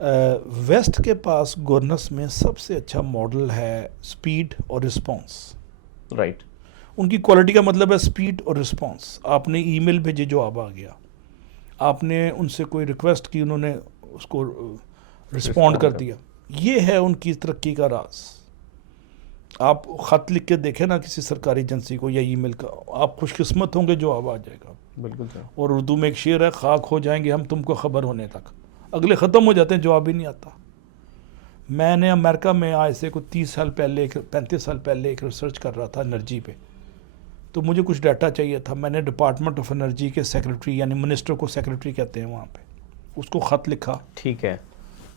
Waste के पास governance में सबसे अच्छा मॉडल है स्पीड और रिस्पॉन्स। राइट। उनकी क्वालिटी का मतलब है स्पीड और रिस्पॉन्स। आपने ईमेल भेजे, जवाब आ गया। आपने उनसे कोई रिक्वेस्ट की, उन्होंने उसको रिस्पॉन्ड कर दिया। ये है उनकी तरक्की का राज। आप ख़त लिख के देखें ना किसी सरकारी एजेंसी को या ईमेल का, आप खुशकिस्मत होंगे, जवाब आ जाएगा। बिल्कुल सर। और उर्दू में एक शेर है, खाक हो जाएंगे हम तुमको ख़बर होने तक। अगले ख़त्म हो जाते हैं, जवाब ही नहीं आता। मैंने अमेरिका में आज से कुछ 30 साल पहले 35 साल पहले एक रिसर्च कर रहा था एनर्जी पे। तो मुझे कुछ डाटा चाहिए था। मैंने डिपार्टमेंट ऑफ एनर्जी के सेक्रेटरी, यानी मिनिस्टर को सेक्रेटरी कहते हैं वहाँ पे, उसको ख़त लिखा। ठीक है।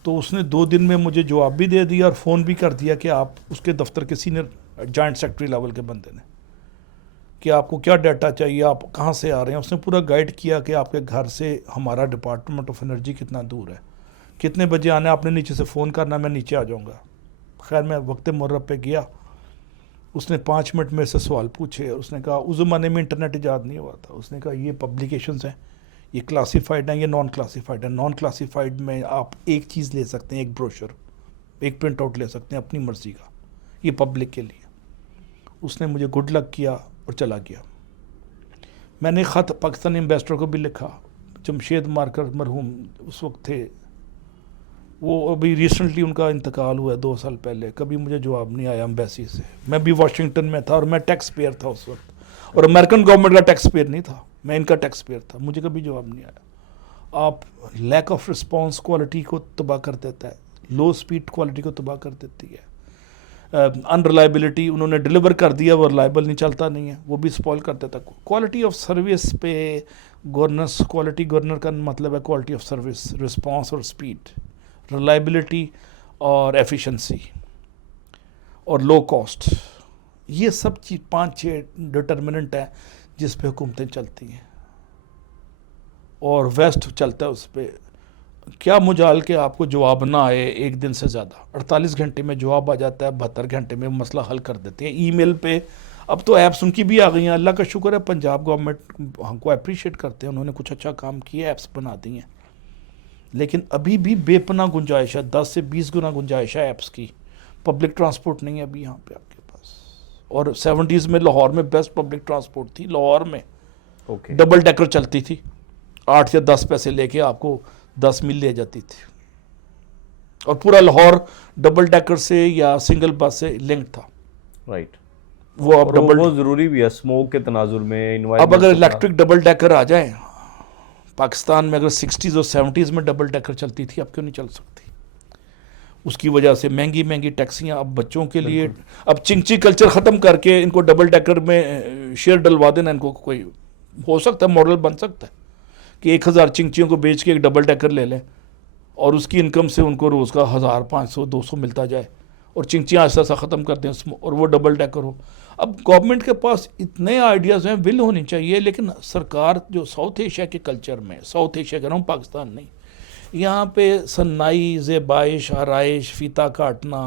तो उसने 2 दिन में मुझे जवाब भी दे दिया और फ़ोन भी कर दिया कि आप उसके दफ्तर के सीनियर जॉइंट सेक्रेटरी लेवल के बंदे ने, कि आपको क्या डाटा चाहिए, आप कहाँ से आ रहे हैं। उसने पूरा गाइड किया कि आपके घर से हमारा डिपार्टमेंट ऑफ एनर्जी कितना दूर है, कितने बजे आना है, आपने नीचे से फ़ोन करना, मैं नीचे आ जाऊँगा। खैर मैं वक्त मुहर्रम पे गया। उसने 5 मिनट में से सवाल पूछे। उसने कहा उस ज़माने में इंटरनेट ईजाद नहीं हुआ था। उसने कहा ये पब्लिकेशंस हैं, ये क्लासीफाइड हैं, ये नॉन क्लासीफाइड है। नॉन क्लासीफाइड में आप एक चीज़ ले सकते हैं, एक ब्रोशर, एक प्रिंट आउट ले सकते हैं अपनी मर्ज़ी का, ये पब्लिक के लिए। उसने मुझे गुड लक किया और चला गया। मैंने ख़त पाकिस्तानी एम्बेसडर को भी लिखा। जमशेद मार्कर मरहूम उस वक्त थे, वो अभी रिसेंटली उनका इंतकाल हुआ 2 साल पहले। कभी मुझे जवाब नहीं आया एम्बेसी से। मैं भी वाशिंगटन में था और मैं टैक्स पेयर था उस वक्त, और अमेरिकन गवर्नमेंट का टैक्स पेयर नहीं था, मैं इनका टैक्स पेयर था। मुझे कभी जवाब नहीं आया। आप लैक ऑफ रिस्पॉन्स क्वालिटी को तबाह कर देता है, लो स्पीड क्वालिटी को तबाह कर देती है। अनरिलायबिलिटी, उन्होंने डिलीवर कर दिया, वो रिलायबल नहीं, चलता नहीं है, वो भी स्पॉइल कर देता है। क्वालिटी ऑफ सर्विस पे गवर्नेंस, क्वालिटी गवर्नर का मतलब है क्वालिटी ऑफ सर्विस, रिस्पॉन्स और स्पीड, रिलायबिलिटी और एफिशिएंसी और लो कॉस्ट। ये सब चीज़ 5-6 डिटर्मिनेंट हैं जिस पे हुकूमतें चलती हैं, और वेस्ट चलता है उस पर। क्या मुजाल के आपको जवाब ना आए एक दिन से ज़्यादा, 48 घंटे में जवाब आ जाता है, 72 घंटे में मसला हल कर देते हैं ईमेल पे। अब तो ऐप्स उनकी भी आ गई हैं, अल्लाह का शुक्र है। पंजाब गवर्नमेंट हमको अप्रिशिएट करते हैं, उन्होंने कुछ अच्छा काम किया, ऐप्स बना दी हैं। लेकिन अभी भी बेपना गुंजाइश है, 10 से 20 गुना गुंजाइश है ऐप्स की। पब्लिक ट्रांसपोर्ट नहीं है अभी यहाँ पे आपके पास। और 70s में लाहौर में बेस्ट पब्लिक ट्रांसपोर्ट थी, लाहौर में डबल डेकर चलती थी, 8 या 10 पैसे लेके आपको 10 मील ले जाती थी, और पूरा लाहौर डबल डेकर से या सिंगल बस से लिंक था। राइट। वो अब डबल, बहुत ज़रूरी भी है स्मोक के तनाजुर में। अब अगर इलेक्ट्रिक डबल डेकर आ जाए पाकिस्तान में, अगर 60s और 70s में डबल डेकर चलती थी, अब क्यों नहीं चल सकती? उसकी वजह से महंगी महंगी टैक्सियाँ अब बच्चों के लिए। अब चिंची कल्चर ख़त्म करके इनको डबल डेकर में शेयर डलवा देना, इनको कोई हो सकता है, मॉडल बन सकता है कि 1000 चिंचियों को बेच के एक डबल डेकर ले लें, और उसकी इनकम से उनको रोज़ का 1000, 500, 200 मिलता जाए, और चिंचियाँ ऐसा ऐसा ख़त्म कर दें, और वो डबल डेकर हो। अब गवर्नमेंट के पास इतने आइडियाज़ हैं, विल होनी चाहिए। लेकिन सरकार जो साउथ एशिया के कल्चर में, साउथ एशिया कह रहा हूँ, पाकिस्तान नहीं, यहाँ पे सन्नाई, ज़ेबाइश, आराइश, फीता काटना,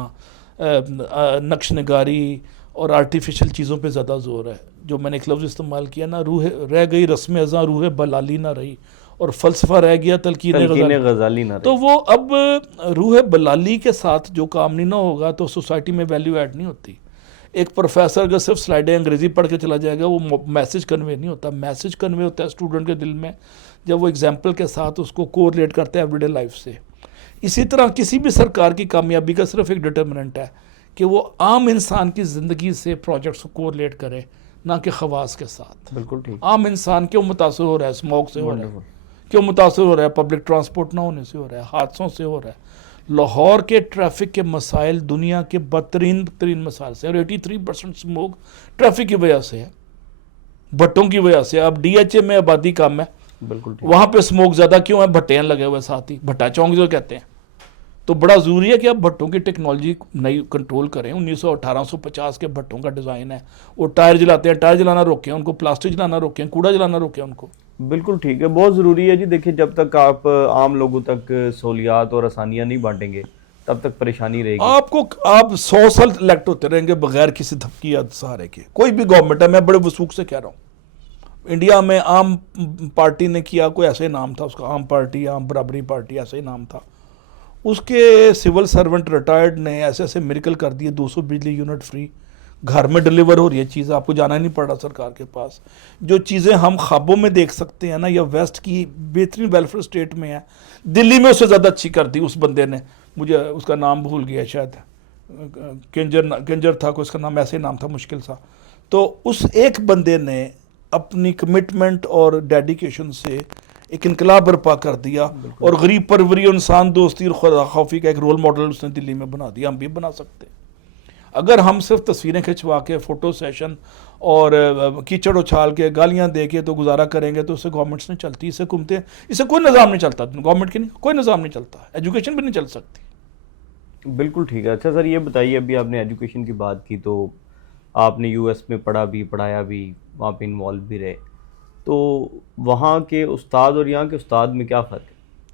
नक्श नगारी और आर्टिफिशियल चीज़ों पे ज़्यादा जोर है। जो मैंने एक लफ्ज़ इस्तेमाल किया ना, रूह रह गई रस्म अज़ां, रूह बलाली ना रही, और फ़लसफ़ा रह गया तलकीन गज़ाली ना रही। तो वो अब रूह बलाली के साथ जो काम नहीं ना होगा तो सोसाइटी में वैल्यू ऐड नहीं होती। एक प्रोफेसर अगर सिर्फ स्लाइडें अंग्रेज़ी पढ़ के चला जाएगा, वो मैसेज कन्वे नहीं होता। मैसेज कन्वे होता है स्टूडेंट के दिल में जब वो एग्जाम्पल के साथ उसको कोरिलेट करता है एवरीडे लाइफ से। इसी तरह किसी भी सरकार की कामयाबी का सिर्फ एक डिटर्मिनेंट है कि वो आम इंसान की ज़िंदगी से प्रोजेक्ट्स को कोरिलेट करे, ना कि खवास के साथ। बिल्कुल ठीक। आम इंसान क्यों मुतासर हो रहा है, स्मोक से हो रहा है, क्यों मुतासर हो रहा है, पब्लिक ट्रांसपोर्ट ना होने से हो रहा है, हादसों से हो रहा है। लाहौर के ट्रैफिक के मसाइल दुनिया के बदतरीन मसाइल से, और 83% स्मोक ट्रैफिक की वजह से है, भट्टों की वजह से। अब DHA में आबादी कम है, बिल्कुल वहाँ पे स्मोक ज़्यादा क्यों है? भट्टे लगे हुए साथ ही, भट्टा चौंक जो कहते हैं। तो बड़ा ज़रूरी है कि आप भट्टों की टेक्नोलॉजी नई कंट्रोल करें। 1850 के भट्टों का डिज़ाइन है, वो टायर जलाते हैं, टायर जलाना रोकें उनको, प्लास्टिक जलाना रोकें, कूड़ा जलाना रोकें उनको। बिल्कुल ठीक है, बहुत ज़रूरी है जी। देखिए, जब तक आप आम लोगों तक सहूलियात और आसानियाँ नहीं बांटेंगे तब तक परेशानी रहेगी। आप 100 साल इलेक्ट होते रहेंगे बगैर किसी धमकी या सहारे के। कोई भी गवर्नमेंट है, मैं बड़े वसूख से कह रहा हूँ, इंडिया में आम पार्टी ने किया, कोई ऐसे नाम था उसका, आम पार्टी, आम बराबरी पार्टी, ऐसे ही नाम था। اس کے سول سرونٹ ریٹائرڈ نے ایسے ایسے میریکل کر دیے, 200 بجلی یونٹ فری, گھر میں ڈلیور ہو رہی ہے چیزیں, آپ کو جانا ہی نہیں پڑ رہا سرکار کے پاس. جو چیزیں ہم خوابوں میں دیکھ سکتے ہیں نا, یا ویسٹ کی بہترین ویلفیئر اسٹیٹ میں ہے, دلی میں اس سے زیادہ اچھی کر دی اس بندے نے. مجھے اس کا نام بھول گیا, شاید کنجر تھا کوئی اس کا نام, ایسے نام تھا مشکل سا. تو اس ایک بندے نے اپنی کمٹمنٹ اور ڈیڈیکیشن سے ایک انقلاب برپا کر دیا, اور غریب پروری, انسان دوستی اور خدا خوفی کا ایک رول ماڈل اس نے دلی میں بنا دیا. ہم بھی بنا سکتے ہیں اگر ہم صرف تصویریں کھنچوا کے, فوٹو سیشن اور کیچڑ اچھال کے, گالیاں دے کے تو گزارا کریں گے تو اس سے گورنمنٹس نہیں چلتی, اس سے حکومتیں, اس سے کوئی نظام نہیں چلتا, گورنمنٹ کے نہیں کوئی نظام نہیں چلتا, ایجوکیشن بھی نہیں چل سکتی. بالکل ٹھیک ہے. اچھا سر یہ بتائیے, ابھی آپ نے ایجوکیشن کی بات کی, تو آپ نے یو ایس میں پڑھا بھی, پڑھایا بھی, وہاں پہ انوالو بھی رہے, تو وہاں کے استاد اور یہاں کے استاد میں کیا فرق ہے؟